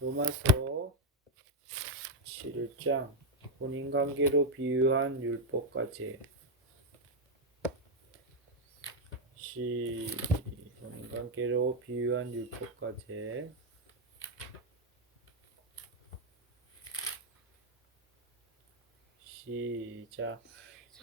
로마서 7장 혼인관계로 비유한 율법까지 혼인관계로 비유한 율법까지 시작.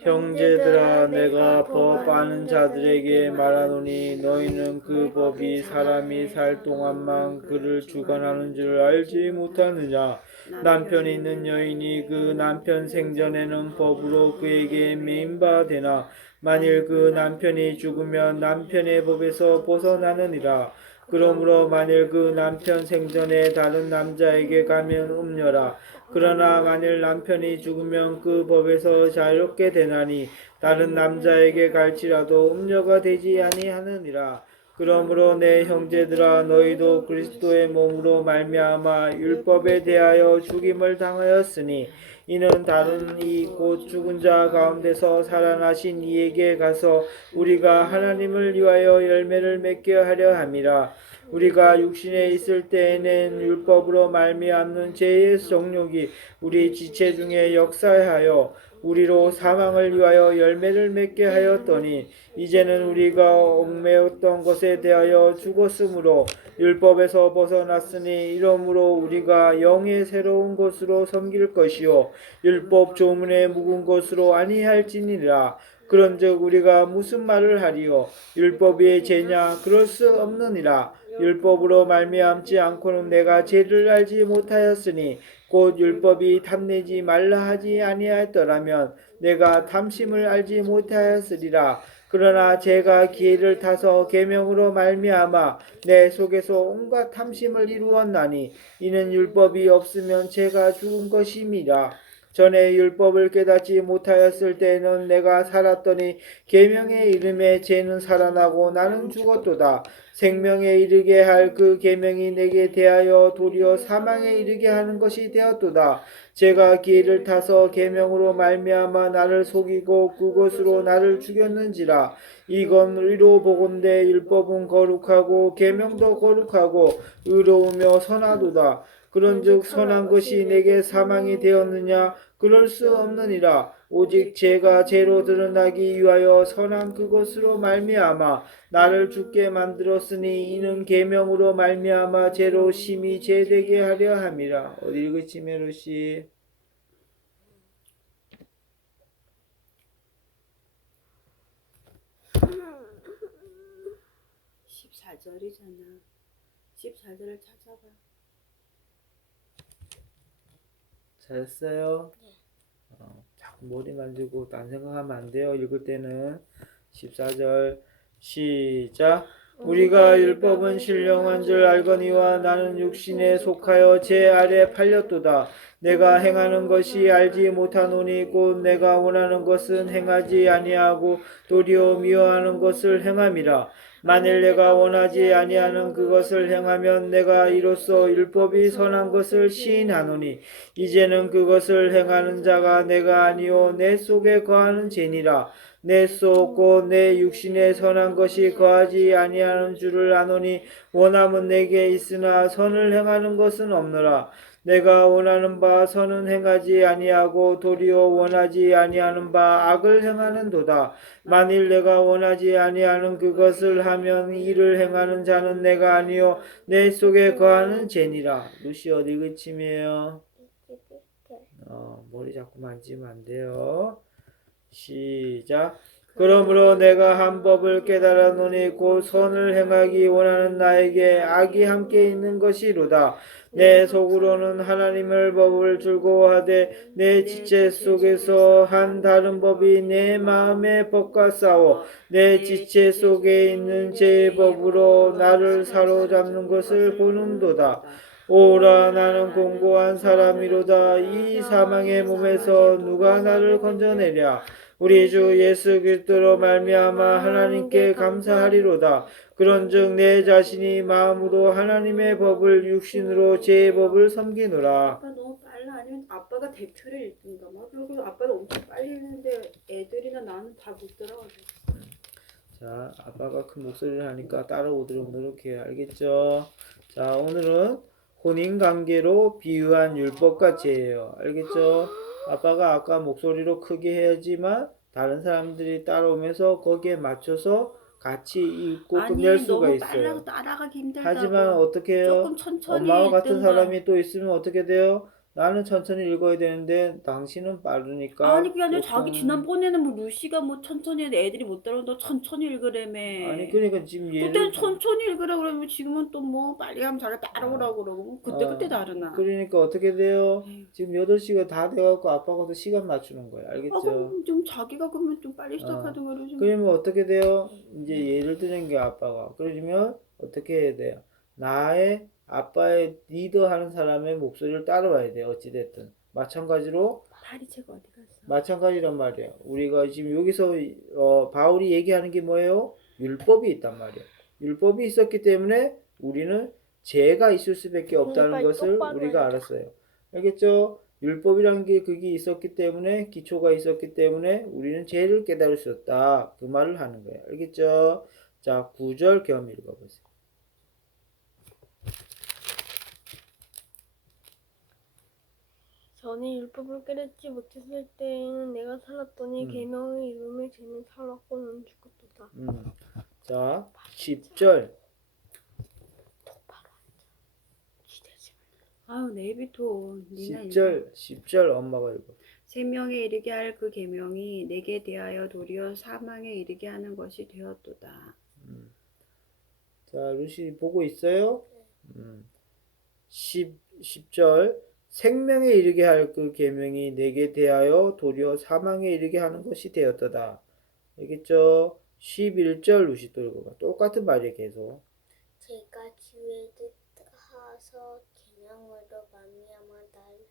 형제들아, 내가 법 아는 자들에게 말하노니 너희는 그 법이 사람이 살 동안만 그를 주관하는 줄 알지 못하느냐. 남편이 있는 여인이 그 남편 생전에는 법으로 그에게 매인바 되나 만일 그 남편이 죽으면 남편의 법에서 벗어나느니라. 그러므로 만일 그 남편 생전에 다른 남자에게 가면 음녀라. 그러나 만일 남편이 죽으면 그 법에서 자유롭게 되나니 다른 남자에게 갈지라도 음녀가 되지 아니하느니라. 그러므로 내 형제들아, 너희도 그리스도의 몸으로 말미암아 율법에 대하여 죽임을 당하였으니 이는 다른 이 곧 죽은 자 가운데서 살아나신 이에게 가서 우리가 하나님을 위하여 열매를 맺게 하려 함이라. 우리가 육신에 있을 때에는 율법으로 말미암는 죄의 정욕이 우리 지체 중에 역사하여 우리로 사망을 위하여 열매를 맺게 하였더니 이제는 우리가 얽매였던 것에 대하여 죽었으므로 율법에서 벗어났으니 이러므로 우리가 영의 새로운 것으로 섬길 것이요 율법 조문에 묵은 것으로 아니할지니라. 그런즉 우리가 무슨 말을 하리요? 율법이 죄냐? 그럴 수 없느니라. 율법으로 말미암지 않고는 내가 죄를 알지 못하였으니 곧 율법이 탐내지 말라 하지 아니하였더라면 내가 탐심을 알지 못하였으리라. 그러나 죄가 기회를 타서 계명으로 말미암아 내 속에서 온갖 탐심을 이루었나니 이는 율법이 없으면 죄가 죽은 것임이라. 전에 율법을 깨닫지 못하였을 때에는 내가 살았더니 계명의 이름에 죄는 살아나고 나는 죽었도다. 생명에 이르게 할 그 계명이 내게 대하여 도리어 사망에 이르게 하는 것이 되었도다. 제가 기회를 타서 계명으로 말미암아 나를 속이고 그것으로 나를 죽였는지라. 이건 의로 보건대 율법은 거룩하고 계명도 거룩하고 의로우며 선하도다. 그런즉 선한 것이 내게 사망이 되었느냐? 그럴 수 없느니라. 오직 죄가 죄로 드러나기 위하여 선한 그것으로 말미암아 나를 죽게 만들었으니 이는 계명으로 말미암아 죄로 심히 죄되게 하려 함이라. 어디 읽으시 메로시? 14절이잖아. 14절을 찾아봐. 잘했어요? 자꾸 머리 만지고 딴 생각하면 안 돼요. 읽을 때는 14절 시작. 우리가 율법은 신령한 줄 알거니와 나는 육신에 속하여 제 아래 팔렸도다. 내가 행하는 것이 알지 못하노니 곧 내가 원하는 것은 행하지 아니하고 도리어 미워하는 것을 행함이라. 만일 내가 원하지 아니하는 그것을 행하면 내가 이로써 율법이 선한 것을 시인하노니 이제는 그것을 행하는 자가 내가 아니요 내 속에 거하는 죄니라. 내 속 곧 내 육신에 선한 것이 거하지 아니하는 줄을 아노니 원함은 내게 있으나 선을 행하는 것은 없노라. 내가 원하는 바 선은 행하지 아니하고 도리어 원하지 아니하는 바 악을 행하는도다. 만일 내가 원하지 아니하는 그것을 하면 이를 행하는 자는 내가 아니요 내 속에 거하는 죄니라. 루시 어디 그침이에요? 머리 자꾸 만지면 안 돼요. 시작. 그러므로 내가 한 법을 깨달았노니 곧 선을 행하기 원하는 나에게 악이 함께 있는 것이로다. 내 속으로는 하나님을 법을 즐거워하되 내 지체 속에서 한 다른 법이 내 마음의 법과 싸워 내 지체 속에 있는 죄의 법으로 나를 사로잡는 것을 보는도다. 오라, 나는 공고한 사람이로다. 이 사망의 몸에서 누가 나를 건져내랴. 우리 주 예수 그리스도로 말미암아 하나님께 감사하리로다. 그런즉 내 자신이 마음으로 하나님의 법을 육신으로 제 법을 섬기노라. 아빠 너무 빨라. 아니면 아빠가 대표를 읽든가 막. 그리고 아빠도 엄청 빨리 읽는데 애들이나 나는 다 못 따라가죠. 자, 아빠가 큰 목소리를 하니까 따라오도록 노력해요. 알겠죠? 자, 오늘은 혼인 관계로 비유한 율법같이해요. 알겠죠? 아빠가 아까 목소리로 크게 해야지만 다른 사람들이 따라오면서 거기에 맞춰서 같이 읽고 끝낼 아니 수가 너무 있어요. 빨라서 따라가기 하지만 힘들다고. 어떻게 해요? 조금 천천히 엄마와 같은 읽든가. 사람이 또 있으면 어떻게 돼요? 나는 천천히 읽어야 되는데 당신은 빠르니까 아니 그게 아니라 자기 조금 지난번에는 뭐 루시가 뭐 천천히 했는데 애들이 못 따라온다고 천천히 읽으래며. 아니 그러니까 지금 그때는 얘를 천천히 읽으라 그러면 지금은 또 뭐 빨리 하면 자기가 따라오라고 그러고 그때 다르나. 그러니까 어떻게 돼요? 에휴. 지금 8시가 다 돼갖고 아빠가 또 시간 맞추는 거예요. 아 알겠죠? 그럼 좀 자기가 그러면 좀 빨리 어, 시작하든 그러지. 그러면 어떻게 돼요? 이제 예를 드는 게 아빠가. 그러면 어떻게 해야 돼요? 나의 아빠의 리더하는 사람의 목소리를 따라와야 돼요. 어찌됐든. 마찬가지로, 파리채가 어디 갔어? 마찬가지란 말이에요. 우리가 지금 여기서, 바울이 얘기하는 게 뭐예요? 율법이 있단 말이에요. 율법이 있었기 때문에 우리는 죄가 있을 수밖에 없다는 빨리 것을 똑바로 우리가 해라. 알았어요. 알겠죠? 율법이라는 게 그게 있었기 때문에 기초가 있었기 때문에 우리는 죄를 깨달을 수 없다. 그 말을 하는 거예요. 알겠죠? 자, 9절 겸 읽어보세요. 전에 율법을 깨닫지 못했을 때에는 내가 살았더니 계명의 이름에 죄는 살았고 넌 죽었도다. 자, 10절. 아유 내비토 니나 10절 엄마가 읽어. 생명에 이르게 할 그 계명이 내게 대하여 도리어 사망에 이르게 하는 것이 되었도다. 자, 루시 보고 있어요? 10절 생명에 이르게 할 그 계명이 내게 대하여 도리어 사망에 이르게 하는 것이 되었도다. 알겠죠? 11절 루시 또 읽어봐. 똑같은 말이에요, 계속. 제가 지혜를 하서 계명으로 말미암아 나를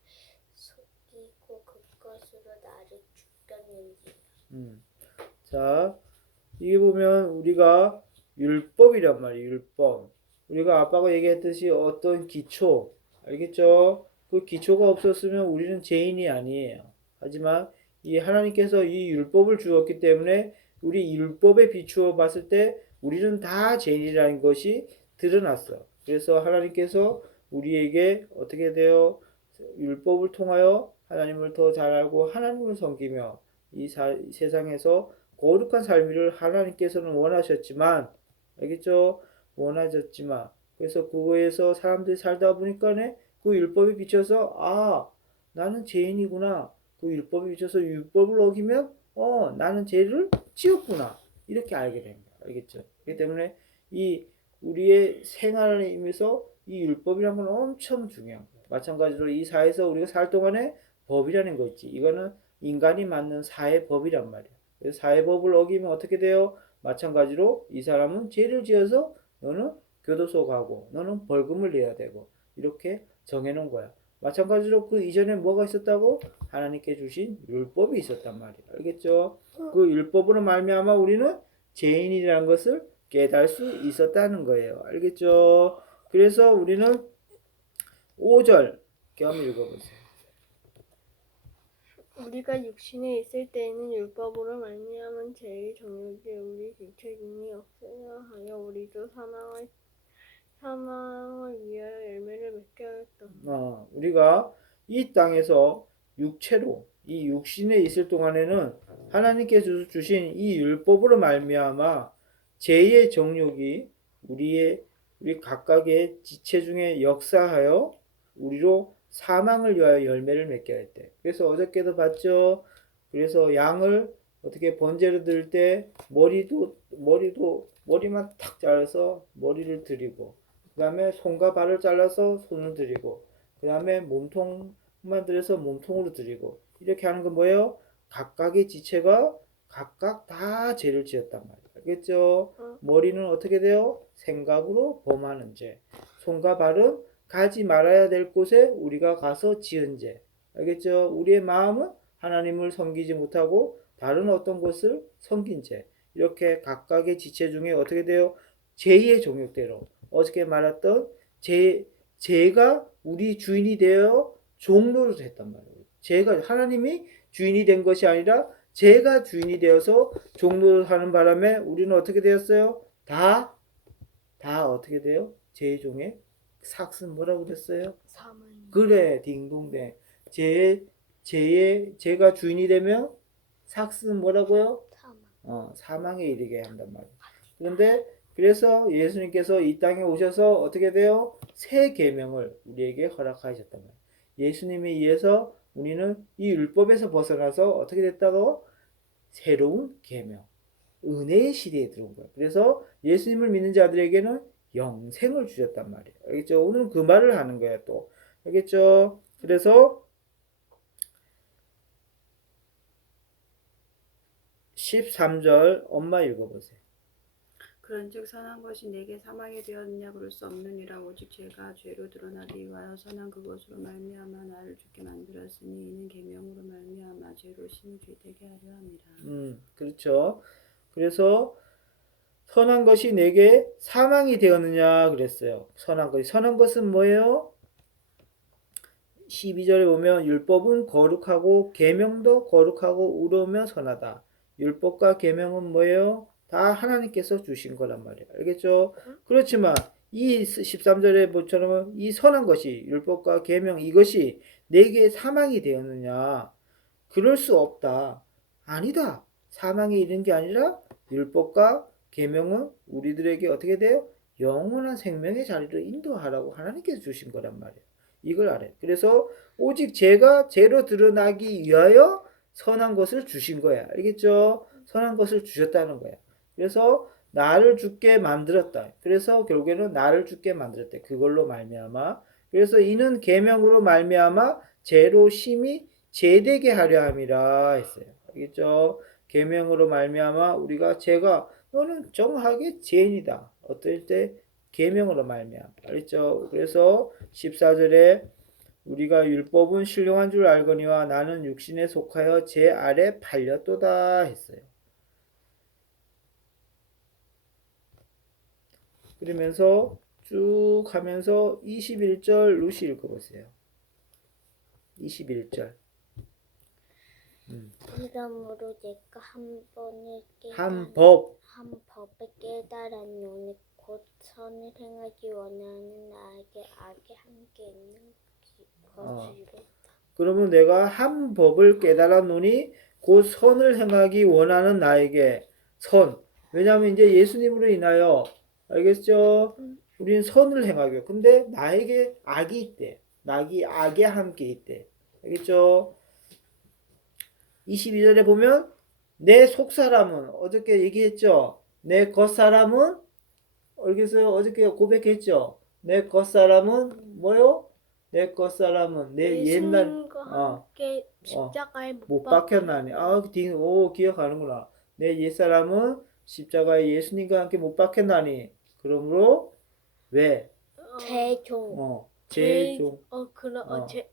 속이고 그것으로 나를 죽였는지. 자, 이게 보면 우리가 율법이란 말이에요, 율법. 우리가 아빠가 얘기했듯이 어떤 기초, 알겠죠? 그 기초가 없었으면 우리는 죄인이 아니에요. 하지만 이 하나님께서 이 율법을 주었기 때문에 우리 율법에 비추어 봤을 때 우리는 다 죄인이라는 것이 드러났어. 그래서 하나님께서 우리에게 어떻게 돼요? 율법을 통하여 하나님을 더 잘 알고 하나님을 섬기며 이 세상에서 거룩한 삶을 하나님께서는 원하셨지만, 알겠죠? 원하셨지만, 그래서 그거에서 사람들이 살다 보니까 그 율법에 비춰서, 아, 나는 죄인이구나. 그 율법에 비춰서 율법을 어기면, 나는 죄를 지었구나. 이렇게 알게 됩니다. 알겠죠? 그렇기 때문에 이 우리의 생활에 임해서 이 율법이란 건 엄청 중요한 거예요. 마찬가지로 이 사회에서 우리가 살 동안에 법이라는 거 있지. 이거는 인간이 만든 사회법이란 말이야. 그래서 사회법을 어기면 어떻게 돼요? 마찬가지로 이 사람은 죄를 지어서 너는 교도소 가고 너는 벌금을 내야 되고 이렇게 정해놓은 거야. 마찬가지로 그 이전에 뭐가 있었다고? 하나님께 주신 율법이 있었단 말이야. 알겠죠? 그 율법으로 말미암아 우리는 죄인이라는 것을 깨달을 수 있었다는 거예요. 알겠죠? 그래서 우리는 5절 겸 읽어보세요. 우리가 육신에 있을 때에는 율법으로 말미암은 죄의 정욕이 우리 지체중에 없어야 하여 우리도 사망을 위하여 열매를 맺게 하였다. 우리가 이 땅에서 육체로 이 육신에 있을 동안에는 하나님께서 주신 이 율법으로 말미암아 죄의 정욕이 우리 각각의 지체 중에 역사하여 우리로 사망을 위하여 열매를 맺게 했대. 그래서 어저께도 봤죠. 그래서 양을 어떻게 번제로 드릴 때 머리만 탁 잘라서 머리를 드리고 그 다음에 손과 발을 잘라서 손을 드리고 그 다음에 몸통만 들여서 몸통으로 드리고 이렇게 하는 건 뭐예요? 각각의 지체가 각각 다 죄를 지었단 말이에요. 알겠죠? 머리는 어떻게 돼요? 생각으로 범하는 죄. 손과 발은 가지 말아야 될 곳에 우리가 가서 지은 죄. 알겠죠? 우리의 마음은 하나님을 섬기지 못하고 다른 어떤 것을 섬긴 죄. 이렇게 각각의 지체 중에 어떻게 돼요? 죄의 종욕대로 어저께 말했던 죄가 우리 주인이 되어 종로를 했단 말이에요. 죄가 하나님이 주인이 된 것이 아니라 죄가 주인이 되어서 종로를 하는 바람에 우리는 어떻게 되었어요? 다 어떻게 돼요? 죄의 종에 삭슨 뭐라고 그랬어요? 사망. 그래, 딩동댕. 제가 주인이 되면 삭슨 뭐라고요? 사망. 사망에 이르게 한단 말이에요. 그런데 그래서 예수님께서 이 땅에 오셔서 어떻게 돼요? 새 계명을 우리에게 허락하셨단 말이에요. 예수님에 의해서 우리는 이 율법에서 벗어나서 어떻게 됐다고? 새로운 계명, 은혜의 시대에 들어온 거예요. 그래서 예수님을 믿는 자들에게는 영생을 주셨단 말이에요. 알겠죠? 오늘은 그 말을 하는 거예요, 또. 알겠죠? 그래서 13절 엄마 읽어보세요. 그런즉 선한 것이 내게 사망이 되었느냐 그럴 수 없느니라. 오직 죄가 죄로 드러나기 위하여 선한 그것으로 말미암아 나를 죽게 만들었으니 이는 계명으로 말미암아 죄로 심히 죄되게 하려 함이라. 그렇죠. 그래서 선한 것이 내게 사망이 되었느냐 그랬어요. 선한 것은 뭐예요? 12절에 보면 율법은 거룩하고 계명도 거룩하고 의로우며 선하다. 율법과 계명은 뭐예요? 다 하나님께서 주신 거란 말이에요. 알겠죠? 그렇지만 이 13절에 보처럼 이 선한 것이 율법과 계명 이것이 내게 사망이 되었느냐? 그럴 수 없다. 아니다. 사망에 이른 게 아니라 율법과 계명은 우리들에게 어떻게 돼요? 영원한 생명의 자리로 인도하라고 하나님께서 주신 거란 말이에요. 이걸 알아요. 그래서 오직 죄가 죄로 드러나기 위하여 선한 것을 주신 거야. 알겠죠? 선한 것을 주셨다는 거야. 그래서 나를 죽게 만들었다. 그래서 결국에는 나를 죽게 만들었다. 그걸로 말미암아. 그래서 이는 계명으로 말미암아 죄로 심히 죄되게 하려 함이라 했어요. 알겠죠? 계명으로 말미암아 우리가 죄가 너는 정하게 죄인이다. 어떨 때 계명으로 말미암아. 알겠죠? 그래서 14절에 우리가 율법은 신령한 줄 알거니와 나는 육신에 속하여 죄 아래 팔렸도다 했어요. 그러면서 쭉 하면서 21절 루시 읽어보세요. 21절. 그러므로 내가 한 법을 깨달았노니 곧 선을 행하기 원하는 나에게 악이 함께 있는 것이로다. 그러면 내가 한 법을 깨달았노니 곧 선을 행하기 원하는 나에게 선. 왜냐하면 이제 예수님으로 인하여 알겠죠? 우리는 선을 행하게. 근데 나에게 악이 있대. 악에 함께 있대. 알겠죠? 22절에 보면 내 속사람은 어저께 얘기했죠. 내 겉사람은 알겠어요? 어저께 고백했죠. 내 겉사람은 뭐요? 내 겉사람은 내 옛날 예수님과 함께 십자가에 못 박혔나니. 기억하는구나. 내 옛사람은 십자가에 예수님과 함께 못 박혔나니. 그러므로 왜? 죄종.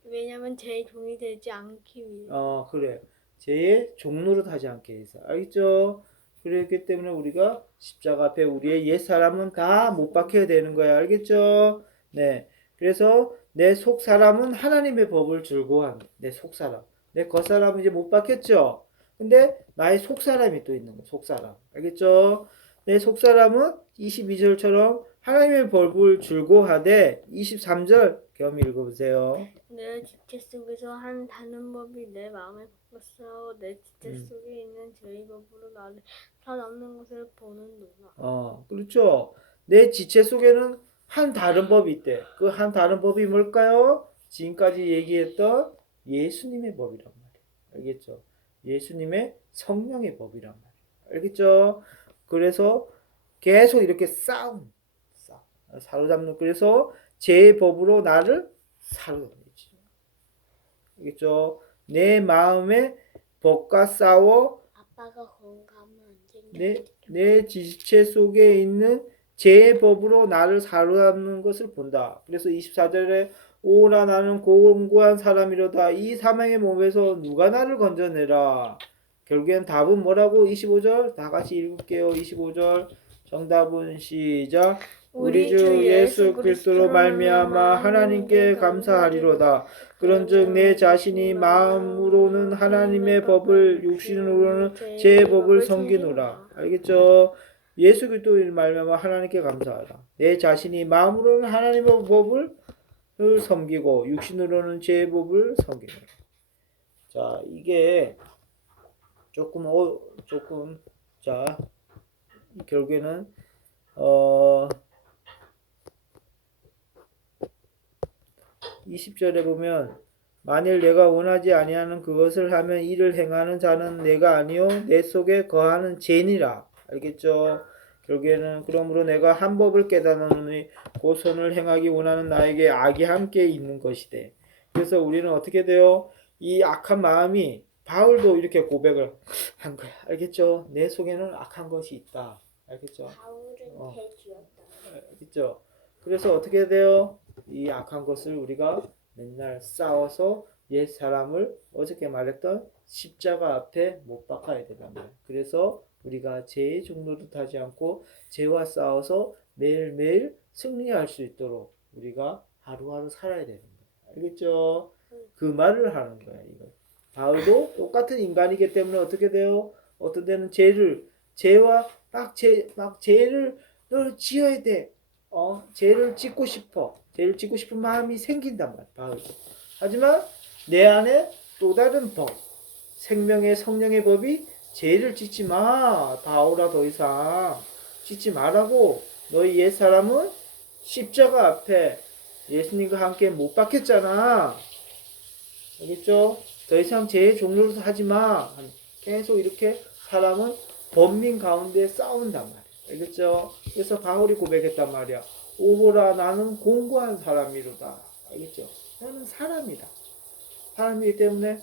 왜냐면 제 종이 되지 않기 위해. 그래. 죄의 종노릇 하지 않게 해서. 알겠죠? 그렇기 때문에 우리가 십자가 앞에 우리의 옛사람은 다 못 박혀야 되는 거야. 알겠죠? 네. 그래서 내 속사람은 하나님의 법을 즐거워한다. 내 속사람. 내 겉사람은 이제 못 박혔죠? 근데 나의 속사람이 또 있는 거야. 속사람. 알겠죠? 내 속사람은 22절처럼 하나님의 법을 즐거워하되 23절 겸 읽어보세요. 내 지체 속에서 한 다른 법이 내 마음에 바뀌었어. 내 지체 속에 있는 죄의 법으로 나를 살아남는 것을 보는도다. 그렇죠. 내 지체 속에는 한 다른 법이 있대. 그 한 다른 법이 뭘까요? 지금까지 얘기했던 예수님의 법이란 말이에요. 알겠죠? 예수님의 성령의 법이란 말이에요. 알겠죠? 그래서 계속 이렇게 사로잡는. 그래서 제 법으로 나를 사로잡는지. 알겠죠? 내 마음의 법과 싸워 아빠가 건강하면 안 된다. 내 지체 속에 있는 제 법으로 나를 사로잡는 것을 본다. 그래서 24절에 오라 나는 공고한 사람이로다. 이 사망의 몸에서 누가 나를 건져내라. 결국엔 답은 뭐라고? 25절 다 같이 읽을게요. 25절 정답은 시작. 우리 주 예수 그리스도로 말미암아 하나님께 감사하리로다. 그런즉 내 자신이 마음으로는 하나님의 법을 육신으로는 제 법을 섬기노라. 알겠죠? 예수 그리스도를 말미암아 하나님께 감사하라. 내 자신이 마음으로는 하나님의 법을 섬기고 육신으로는 죄의 법을 섬기노라. 자, 이게 조금 자, 결국에는 20절에 보면 만일 내가 원하지 아니하는 그것을 하면 이를 행하는 자는 내가 아니요 내 속에 거하는 죄니라. 알겠죠? 결국에는 그러므로 내가 한 법을 깨달았노니 곧 선을 행하기 원하는 나에게 악이 함께 있는 것이되. 그래서 우리는 어떻게 돼요? 이 악한 마음이 바울도 이렇게 고백을 한 거야. 알겠죠? 내 속에는 악한 것이 있다. 알겠죠? 바울은 죄지었다. 알겠죠? 그래서 어떻게 돼요? 이 악한 것을 우리가 맨날 싸워서 옛 사람을 어저께 말했던 십자가 앞에 못 박아야 된단 말이에요. 그래서 우리가 죄의 종로를 타지 않고 죄와 싸워서 매일매일 승리할 수 있도록 우리가 하루하루 살아야 되는 거예요. 알겠죠? 그 말을 하는 거야, 이거. 바울도 똑같은 인간이기 때문에 어떻게 돼요? 어떤 때는 죄와 죄를 너 지어야 돼. 죄를 짓고 싶어. 죄를 짓고 싶은 마음이 생긴단 말이야, 바울도. 하지만 내 안에 또 다른 법, 생명의 성령의 법이 죄를 짓지 마. 바울아, 더 이상 짓지 말라고. 너희 옛 사람은 십자가 앞에 예수님과 함께 못 박혔잖아. 알겠죠? 더 이상 죄의 종로를 하지 마. 계속 이렇게 사람은 범민 가운데 싸운단 말이야. 알겠죠? 그래서 바울이 고백했단 말이야. 오호라, 나는 공고한 사람이로다. 알겠죠? 나는 사람이다. 사람이기 때문에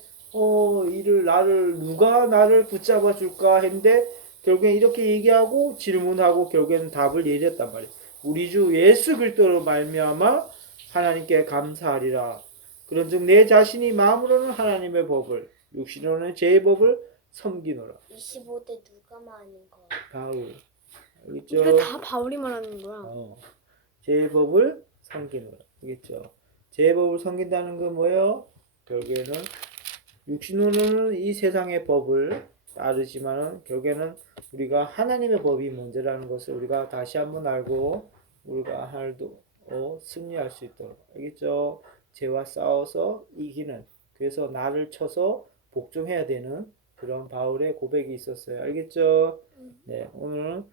누가 나를 붙잡아 줄까 했는데 결국엔 이렇게 얘기하고 질문하고 결국에는 답을 얘기했단 말이야. 우리 주 예수 그리스도로 말미암아 하나님께 감사하리라. 그런즉 내 자신이 마음으로는 하나님의 법을, 육신으로는 죄의 법을 섬기노라. 25대 누가 많은 거야? 바울. 알겠죠? 이거 다 바울이 말하는 거야. 죄의 법을 섬기노라. 알겠죠? 죄의 법을 섬긴다는 건 뭐예요? 결국에는 육신으로는 이 세상의 법을 따르지만은 결국에는 우리가 하나님의 법이 먼저라는 것을 우리가 다시 한번 알고 우리가 하늘도 승리할 수 있도록. 알겠죠? 죄와 싸워서 이기는, 그래서 나를 쳐서 복종해야 되는 그런 바울의 고백이 있었어요. 알겠죠? 네, 오늘은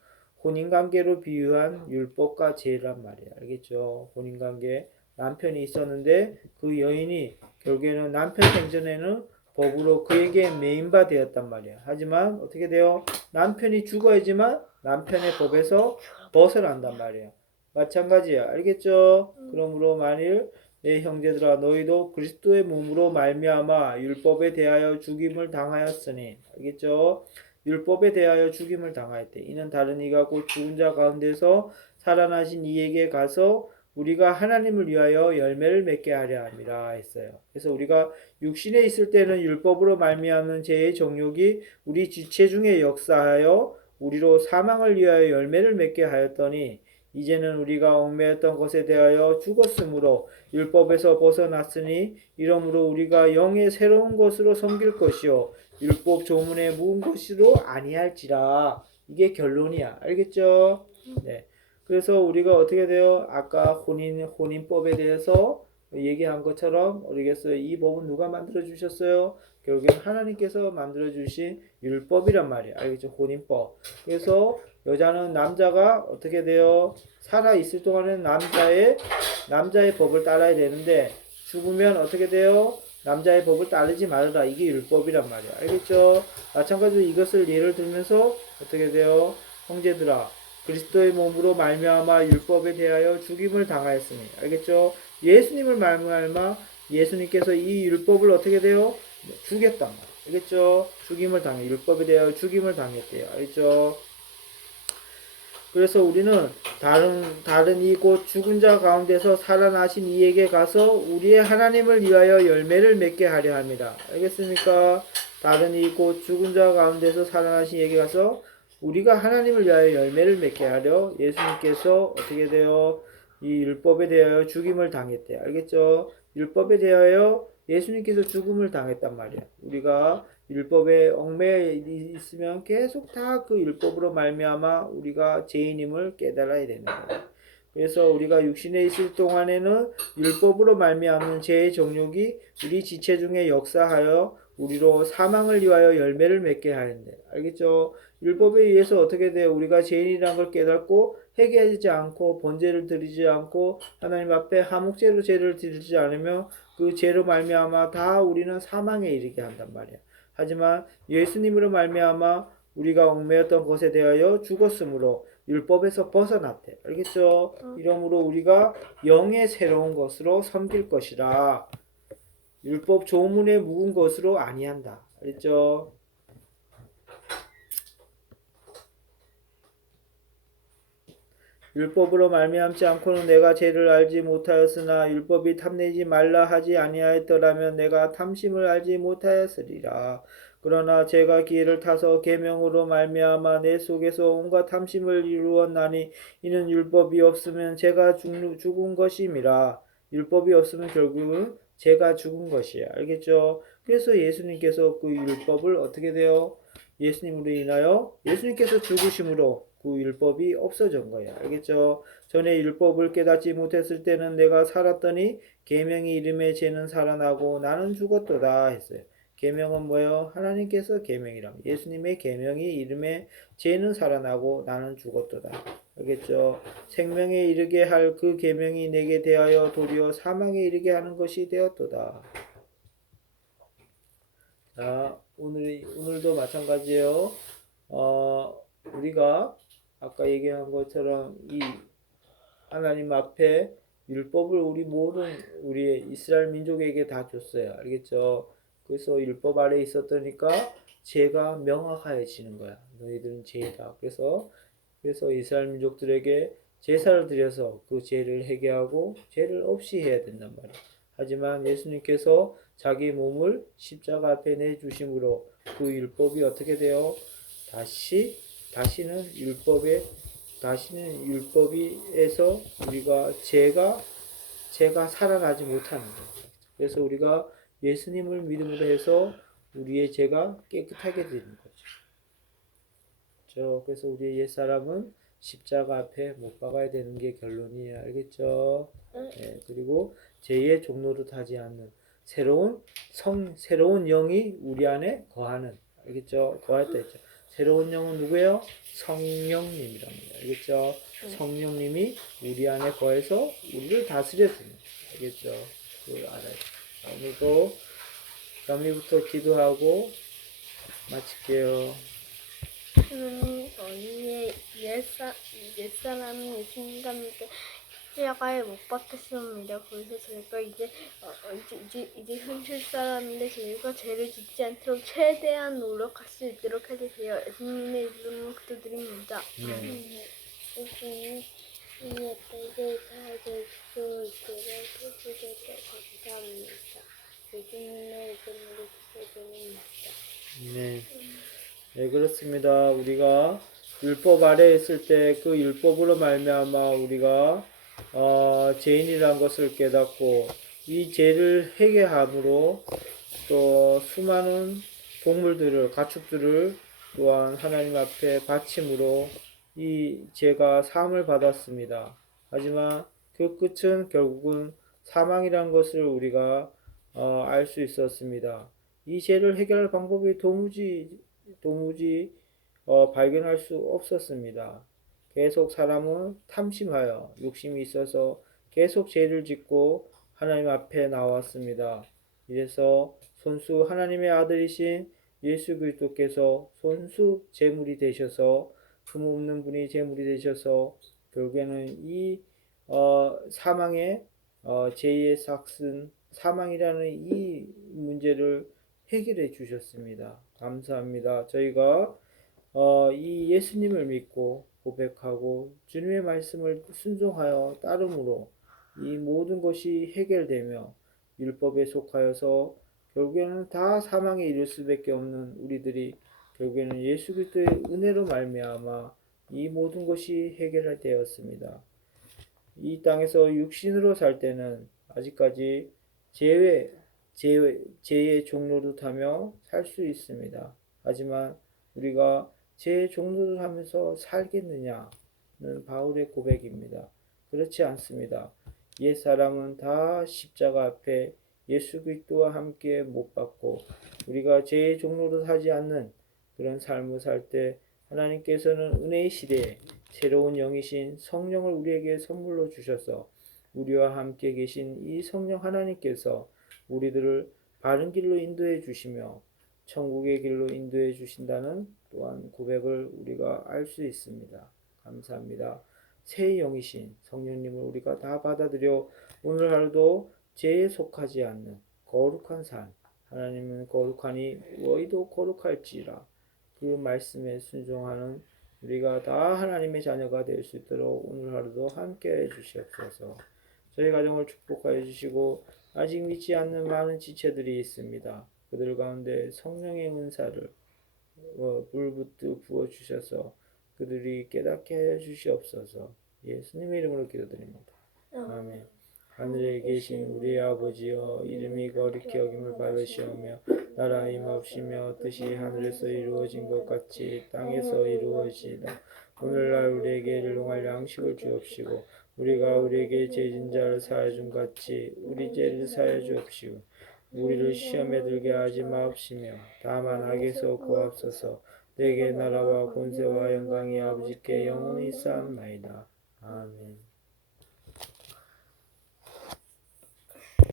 혼인관계로 비유한 율법과 죄란 말이에요. 알겠죠? 혼인관계, 남편이 있었는데 그 여인이 결국에는 남편 생전에는 법으로 그에게 매인바 되었단 말이야. 하지만 어떻게 돼요? 남편이 죽어야지만 남편의 법에서 벗어난단 말이야. 마찬가지야. 알겠죠? 그러므로 만일 내 형제들아, 너희도 그리스도의 몸으로 말미암아 율법에 대하여 죽임을 당하였으니. 알겠죠? 율법에 대하여 죽임을 당하였대. 이는 다른 이가 곧 죽은 자 가운데서 살아나신 이에게 가서 우리가 하나님을 위하여 열매를 맺게 하려 함이라 했어요. 그래서 우리가 육신에 있을 때는 율법으로 말미암는 죄의 정욕이 우리 지체 중에 역사하여 우리로 사망을 위하여 열매를 맺게 하였더니 이제는 우리가 얽매였던 것에 대하여 죽었으므로 율법에서 벗어났으니 이러므로 우리가 영의 새로운 것으로 섬길 것이요 율법 조문에 묵은 것으로 아니할지라. 이게 결론이야. 알겠죠? 네. 그래서 우리가 어떻게 돼요? 아까 혼인법에 대해서 얘기한 것처럼 우리겠어요. 이 법은 누가 만들어 주셨어요? 결국엔 하나님께서 만들어 주신 율법이란 말이에요. 알겠죠? 혼인법. 그래서 여자는 남자가 어떻게 돼요? 살아 있을 동안은 남자의 법을 따라야 되는데 죽으면 어떻게 돼요? 남자의 법을 따르지 말아라. 이게 율법이란 말이야. 알겠죠? 마찬가지로 이것을 예를 들면서 어떻게 돼요? 형제들아, 그리스도의 몸으로 말미암아 율법에 대하여 죽임을 당하였으니. 알겠죠? 예수님을 말미암아 예수님께서 이 율법을 어떻게 돼요? 죽였단 말이야. 알겠죠? 죽임을 당해. 율법에 대하여 죽임을 당했대요. 알겠죠? 그래서 우리는 다른 이 곧 죽은 자 가운데서 살아나신 이에게 가서 우리의 하나님을 위하여 열매를 맺게 하려 합니다. 알겠습니까? 다른 이 곧 죽은 자 가운데서 살아나신 이에게 가서 우리가 하나님을 위하여 열매를 맺게 하려 예수님께서 어떻게 돼요? 이 율법에 대하여 죽임을 당했대요. 알겠죠? 율법에 대하여 예수님께서 죽음을 당했단 말이야. 우리가 율법에 얽매여 있으면 계속 다 그 율법으로 말미암아 우리가 죄인임을 깨달아야 되는 거야. 그래서 우리가 육신에 있을 동안에는 율법으로 말미암는 죄의 정욕이 우리 지체 중에 역사하여 우리로 사망을 위하여 열매를 맺게 하는데, 알겠죠? 율법에 의해서 어떻게 돼요? 우리가 죄인이라는 걸 깨닫고 회개하지 않고 번제를 드리지 않고 하나님 앞에 화목제로 제를 드리지 않으면 그 죄로 말미암아 다 우리는 사망에 이르게 한단 말이야. 하지만 예수님으로 말미암아 우리가 얽매였던 것에 대하여 죽었으므로 율법에서 벗어났대. 알겠죠? 이러므로 우리가 영의 새로운 것으로 섬길 것이라. 율법 조문에 묵은 것으로 아니한다. 알겠죠? 율법으로 말미암지 않고는 내가 죄를 알지 못하였으나 율법이 탐내지 말라 하지 아니하였더라면 내가 탐심을 알지 못하였으리라. 그러나 제가 기회를 타서 계명으로 말미암아 내 속에서 온갖 탐심을 이루었나니 이는 율법이 없으면 제가 죽은 것임이라. 율법이 없으면 결국은 제가 죽은 것이야. 알겠죠? 그래서 예수님께서 그 율법을 어떻게 돼요? 예수님으로 인하여 예수님께서 죽으심으로 그 율법이 없어진 거야. 알겠죠? 전에 율법을 깨닫지 못했을 때는 내가 살았더니 계명이 이름에 죄는 살아나고 나는 죽었도다 했어요. 계명은 뭐예요? 하나님께서 계명이라. 예수님의 계명이 이름에 죄는 살아나고 나는 죽었도다. 알겠죠? 생명에 이르게 할 그 계명이 내게 대하여 도리어 사망에 이르게 하는 것이 되었도다. 자, 오늘도 마찬가지예요. 우리가 아까 얘기한 것처럼 이 하나님 앞에 율법을 우리의 이스라엘 민족에게 다 줬어요. 알겠죠? 그래서 율법 아래 있었더니까 죄가 명확해지는 거야. 너희들은 죄다. 그래서 이스라엘 민족들에게 제사를 드려서 그 죄를 회개하고 죄를 없이 해야 된단 말이야. 하지만 예수님께서 자기 몸을 십자가 앞에 내주심으로 그 율법이 어떻게 돼요? 다시는 율법에서 우리가 죄가 살아나지 못하는 거예요. 그래서 우리가 예수님을 믿음으로 해서 우리의 죄가 깨끗하게 되는 거죠. 그래서 우리의 옛사람은 십자가 앞에 못 박아야 되는 게 결론이에요. 알겠죠? 네, 그리고 죄의 종로로 타지 않는 새로운 영이 우리 안에 거하는, 알겠죠? 거했다 했죠. 새로운 영은 누구예요? 성령님이랍니다. 알겠죠? 성령님이 우리 안에 거해서 우리를 다스려주는, 알겠죠? 그걸 알아요. 오늘도 감리부터 기도하고 마칠게요. 저희의 옛사람은 예수님과 함께 십자가에 못 박혔습니다. 그래서 저희가 이제 현실 사람인데 저희가 죄를 짓지 않도록 최대한 노력할 수 있도록 해주세요. 예수님의 이름으로 기도드립니다. 예수님, 이 예배를 사줄 수 있도록 해주셔서 감사합니다. 예수님의 이름으로 기도드립니다. 네. 네, 그렇습니다. 우리가 율법 아래에 있을 때 그 율법으로 말미암아 우리가 죄인이라는 것을 깨닫고 이 죄를 회개함으로 또 수많은 가축들을 또한 하나님 앞에 바침으로 이 죄가 사함을 받았습니다. 하지만 그 끝은 결국은 사망이라는 것을 우리가 알 수 있었습니다. 이 죄를 해결할 방법이 도무지 발견할 수 없었습니다. 계속 사람은 탐심하여 욕심이 있어서 계속 죄를 짓고 하나님 앞에 나왔습니다. 이래서 손수 하나님의 아들이신 예수 그리스도께서 손수 제물이 되셔서 흠없는 분이 제물이 되셔서 결국에는 이 사망의 죄의 삭슨 사망이라는 이 문제를 해결해 주셨습니다. 감사합니다. 저희가 이 예수님을 믿고 고백하고 주님의 말씀을 순종하여 따름으로 이 모든 것이 해결되며 율법에 속하여서 결국에는 다 사망에 이를 수밖에 없는 우리들이 결국에는 예수 그리스도의 은혜로 말미암아 이 모든 것이 해결되었습니다. 이 땅에서 육신으로 살 때는 아직까지 죄의 종노릇하며 살 수 있습니다. 하지만 우리가 죄의 종노릇하면서 살겠느냐는 바울의 고백입니다. 그렇지 않습니다. 옛 사람은 다 십자가 앞에 예수 그리스도와 함께 못 박고 우리가 죄의 종노릇하지 않는 그런 삶을 살 때 하나님께서는 은혜의 시대에 새로운 영이신 성령을 우리에게 선물로 주셔서 우리와 함께 계신 이 성령 하나님께서 우리들을 바른 길로 인도해 주시며 천국의 길로 인도해 주신다는 또한 고백을 우리가 알 수 있습니다. 감사합니다. 새 영이신 성령님을 우리가 다 받아들여 오늘 하루도 죄에 속하지 않는 거룩한 삶, 하나님은 거룩하니 너희도 거룩할지라, 그 말씀에 순종하는 우리가 다 하나님의 자녀가 될 수 있도록 오늘 하루도 함께해 주시옵소서. 저희 가정을 축복하여 주시고 아직 믿지 않는 많은 지체들이 있습니다. 그들 가운데 성령의 은사를 불붙듯 부어 주셔서 그들이 깨닫게 하여 주시옵소서. 예수님의 이름으로 기도드립니다. 아멘. 하늘에 계신 우리 아버지여, 이름이 거룩히 여김을 받으시오며 나라 임하옵시며 뜻이 하늘에서 이루어진 것 같이 땅에서 이루어지이다. 오늘날 우리에게 일용할 양식을 주옵시고 우리가 우리에게 죄진 자를 사하여 준 같이 우리 죄를 사하여 주옵시고 우리를 시험에 들게 하지 마옵시며 다만 악에서 구하옵소서. 내게 나라와 권세와 영광이 아버지께 영원히 쌓옵나이다. 아멘.